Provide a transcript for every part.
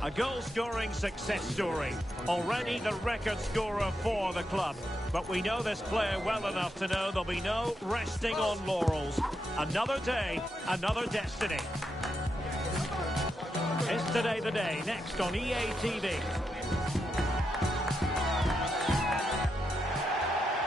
A goal-scoring success story. Already the record scorer for the club. But we know this player well enough to know there'll be no resting on laurels. Another day, another destiny. Is Today the Day, next on EA TV.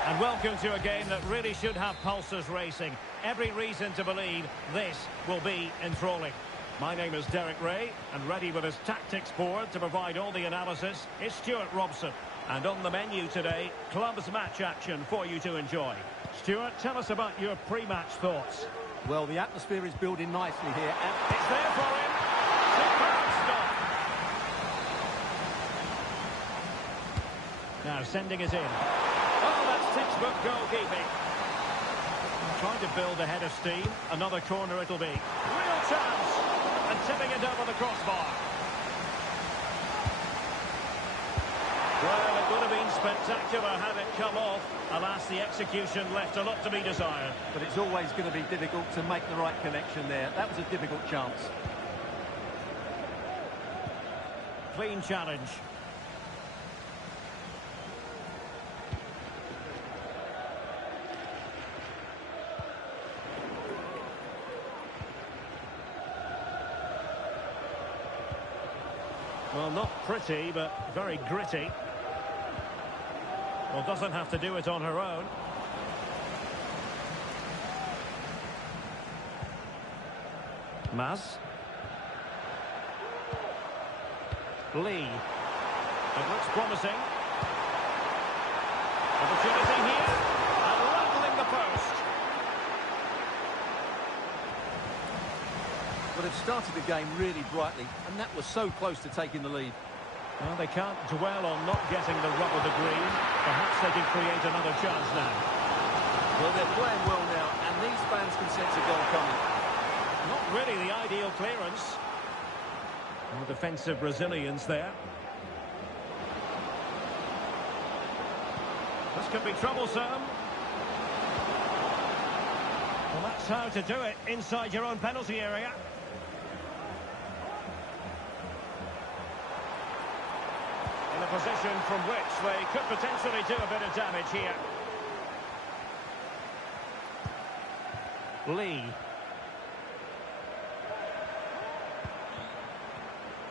And welcome to a game that really should have pulses racing. Every reason to believe this will be enthralling. My name is Derek Ray, and ready with his tactics board to provide all the analysis is Stuart Robson. And on the menu today, clubs match action for you to enjoy. Stuart, tell us about your pre-match thoughts. Well, the atmosphere is building nicely here. And it's there for him. Superb stop. Now sending it in. Oh, that's textbook goalkeeping. Trying to build a head of steam. Another corner it'll be. Real chance. And tipping it over the crossbar. Well, it would have been spectacular had it come off. Alas, the execution left a lot to be desired. But it's always going to be difficult to make the right connection there. That was a difficult chance. Clean challenge. Well, not pretty, but very gritty. Well, doesn't have to do it on her own. Maz. Lee. It looks promising. Opportunity here. And rattling the post. Well, they've started the game really brightly, and that was so close to taking the lead. Well, they can't dwell on not getting the rub of the green. Perhaps they can create another chance now. Well, they're playing well now, and these fans can sense a goal coming. Not really the ideal clearance. Well, defensive resilience there. This could be troublesome. Well, that's how to do it inside your own penalty area. In a position from which they could potentially do a bit of damage here. Lee.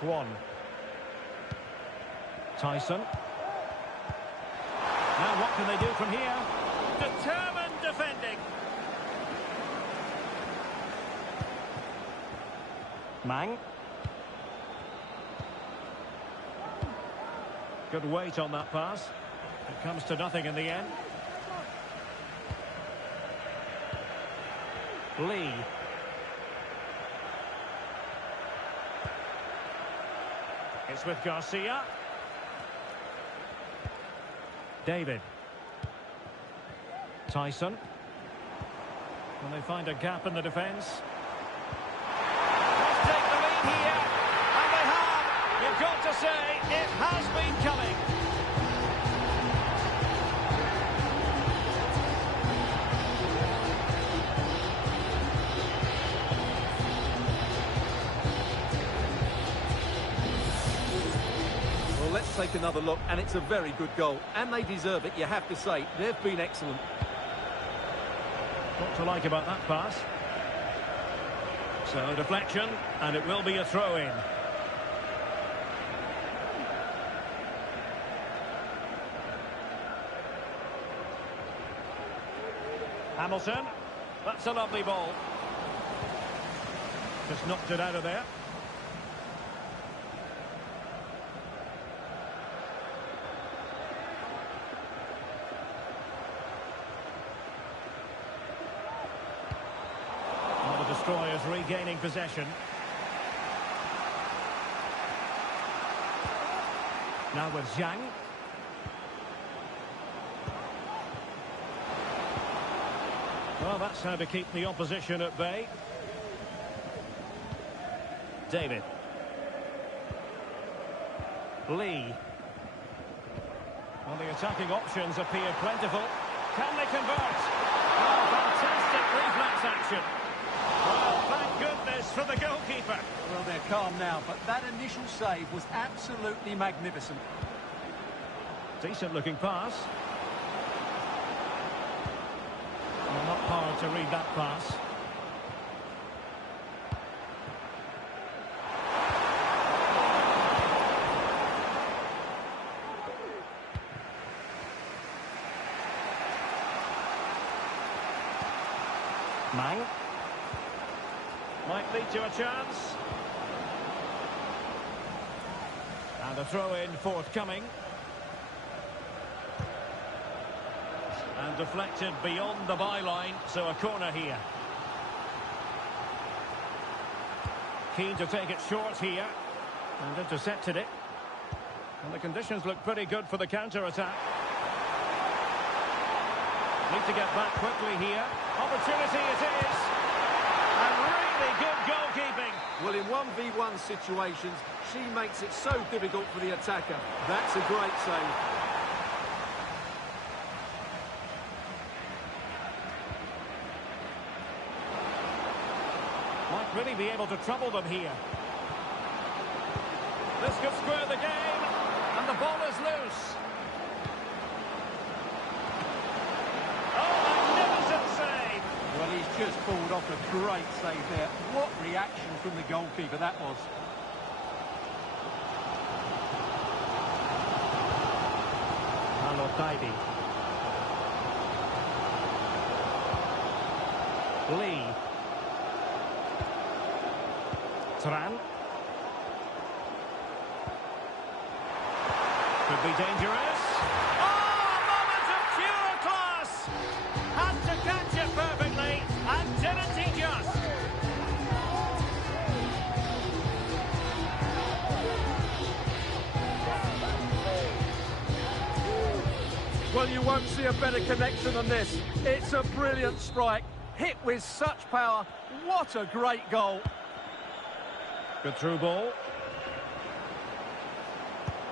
Kwon. Tyson. Now what can they do from here? Determined defending. Mang. Good weight on that pass. It comes to nothing in the end. Lee. It's with Garcia. David. Tyson. Will they find a gap in the defence? Let's take the lead here. And they have. You've got to say, it has been coming. Well, let's take another look, and it's a very good goal. And they deserve it, you have to say. They've been excellent. What to like about that pass? So, deflection, and it will be a throw-in. Hamilton, that's a lovely ball. Just knocked it out of there. Well, the destroyers regaining possession. Now with Zhang. Well, that's how to keep the opposition at bay. David. Lee. Well, the attacking options appear plentiful. Can they convert? Oh, fantastic reflex action. Well, thank goodness for the goalkeeper. Well, they're calm now. now, but that initial save was absolutely magnificent. Decent looking pass. Well, not hard to read that pass. Mang. Might lead to a chance. And a throw-in forthcoming. And deflected beyond the byline, so a corner here. Keen to take it short here. And intercepted it. And the conditions look pretty good for the counter-attack. Need to get back quickly here. Opportunity it is. And really good goalkeeping. Well, in 1v1 situations, she makes it so difficult for the attacker. That's a great save. Might really be able to trouble them here. This could square the game. And the ball is loose. Well, he's just pulled off a great save there. What reaction from the goalkeeper that was. Alotaidi. Lee. Tran. Could be dangerous. Oh, moment of pure class! Had to catch it perfectly, and didn't he just? Well, you won't see a better connection than this. It's a brilliant strike, hit with such power. What a great goal. Good through ball.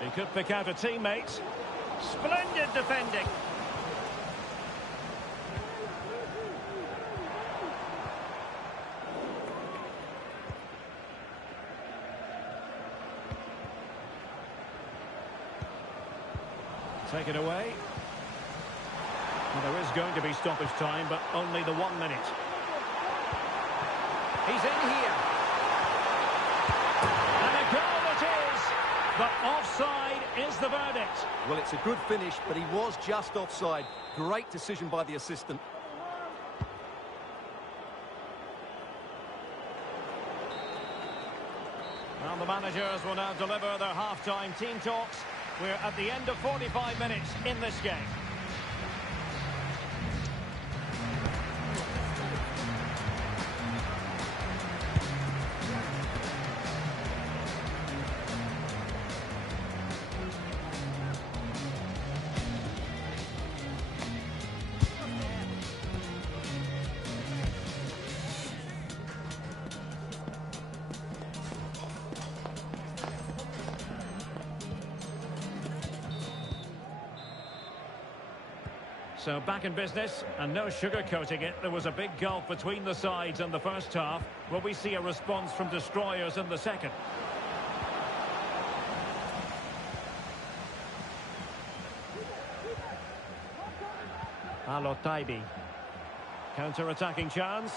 He could pick out a teammate. Splendid defending. Take it away. Well, there is going to be stoppage time, but only the 1 minute. He's in here. And a goal it is. But offside is the verdict. Well, it's a good finish, but he was just offside. Great decision by the assistant. Well, the managers will now deliver their half-time team talks. We're at the end of 45 minutes in this game. So back in business, and no sugarcoating it. There was a big gulf between the sides in the first half. Will we see a response from destroyers in the second? Alotaidi. Counter-attacking chance.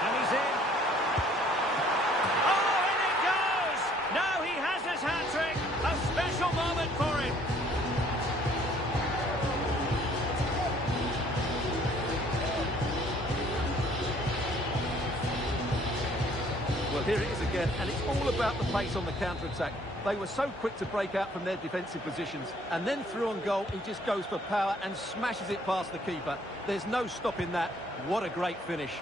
And he's in. Oh, in it goes! Now he has his hat-trick. A special moment for him. Well, here it is again, and it's all about the pace on the counter-attack. They were so quick to break out from their defensive positions, and then through on goal, he just goes for power and smashes it past the keeper. There's no stopping that. What a great finish.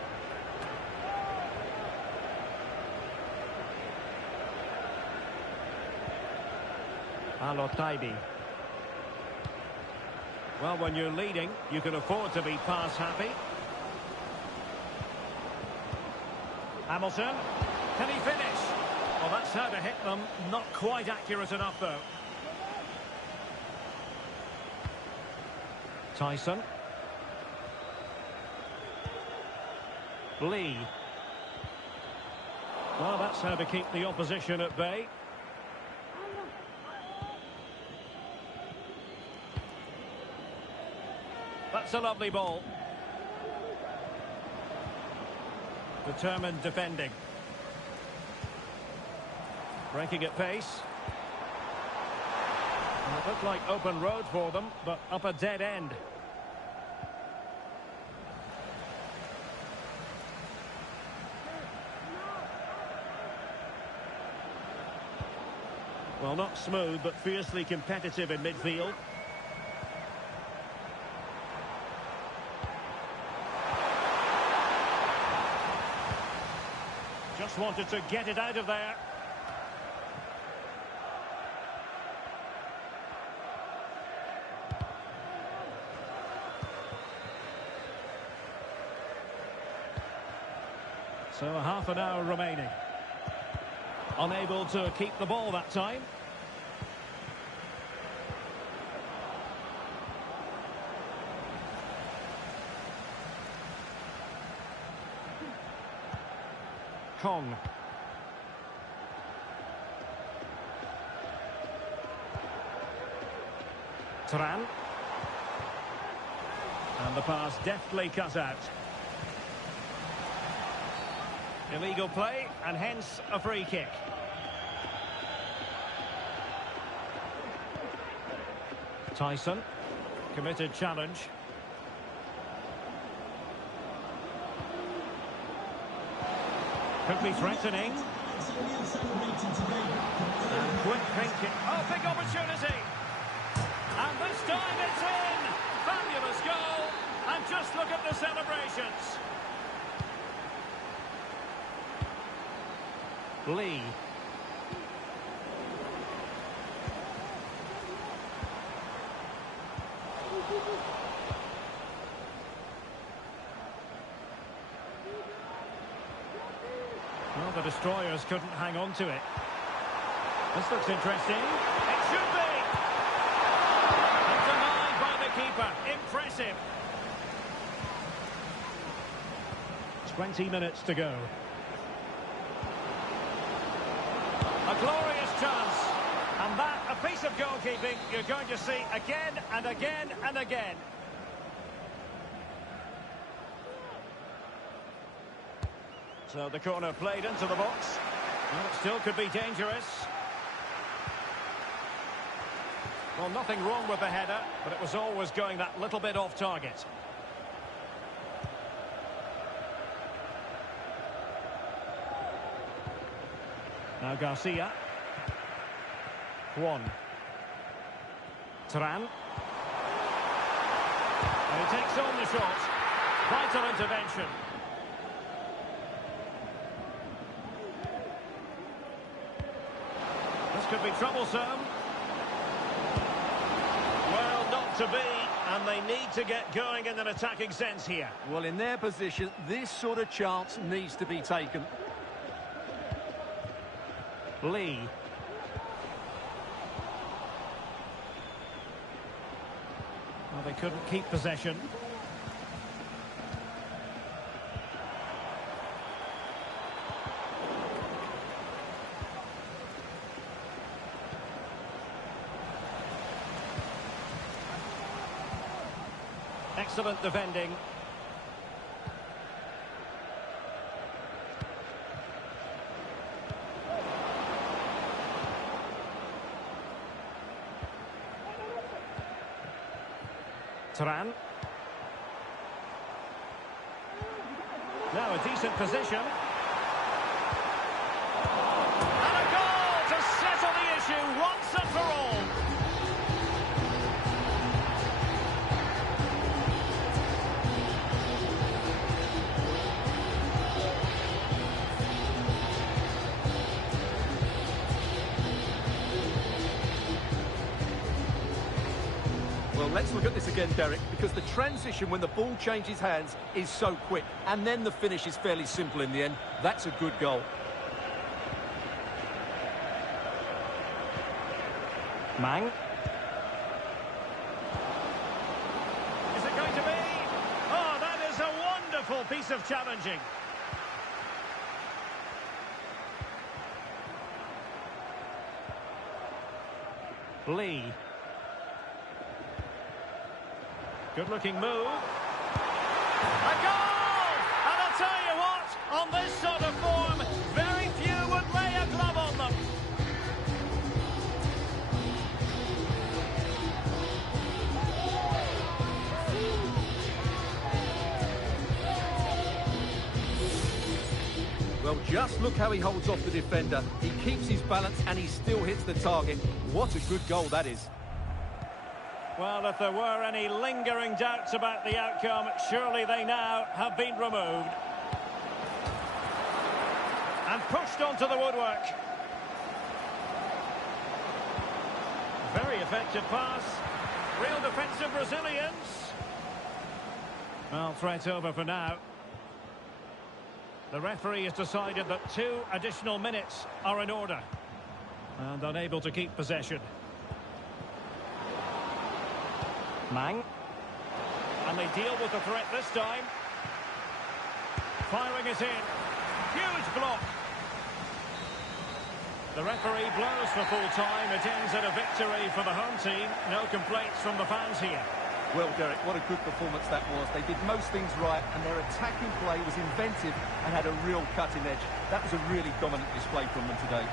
Alotaidi. Well, when you're leading, you can afford to be pass happy. Hamilton. Can he finish? Well, that's how to hit them. Not quite accurate enough, though. Tyson. Lee. Well, that's how to keep the opposition at bay. That's a lovely ball. Determined defending. Breaking at pace. And it looked like open road for them, but up a dead end. Well, not smooth, but fiercely competitive in midfield. Just wanted to get it out of there. So a half an hour remaining. Unable to keep the ball that time. Kong. Tran. And the pass deftly cut out. Illegal play, and hence a free kick. Tyson. Committed challenge. Could be threatening. And quick thinking. Oh, big opportunity. And this time it's in. Fabulous goal. And just look at the celebrations. Lee. Well, the destroyers couldn't hang on to it. This looks interesting. It should be! And denied by the keeper. Impressive. 20 minutes to go. A glorious chance. And that, a piece of goalkeeping you're going to see again and again and again. So the corner played into the box. Well, it still could be dangerous. Well, nothing wrong with the header, but it was always going that little bit off target. Now Garcia. Juan. Tran. And he takes on the shot. Vital intervention. This could be troublesome. Well, not to be, and they need to get going in an attacking sense here. Well, in their position, this sort of chance needs to be taken. Lee. Well, they couldn't keep possession. Excellent defending. Tran. Now a decent position. And a goal to settle the issue once and for all. Well, let's look at this again, Derek, because the transition when the ball changes hands is so quick, and then the finish is fairly simple in the end. That's a good goal. Mang. Is it going to be? Oh, that is a wonderful piece of challenging. Lee. Good looking move. A goal! And I'll tell you what, on this sort of form, very few would lay a glove on them. Well, just look how he holds off the defender. He keeps his balance and he still hits the target. What a good goal that is. Well, if there were any lingering doubts about the outcome, surely they now have been removed. And pushed onto the woodwork. Very effective pass. Real defensive resilience. Well, threat over for now. The referee has decided that 2 additional minutes are in order. And unable to keep possession. Mang. And they deal with the threat this time. Firing it in. Huge block. The referee blows for full time. It ends in a victory for the home team. No complaints from the fans here. Well, Derek, what a good performance that was. They did most things right, and their attacking play was inventive and had a real cutting edge. That was a really dominant display from them today.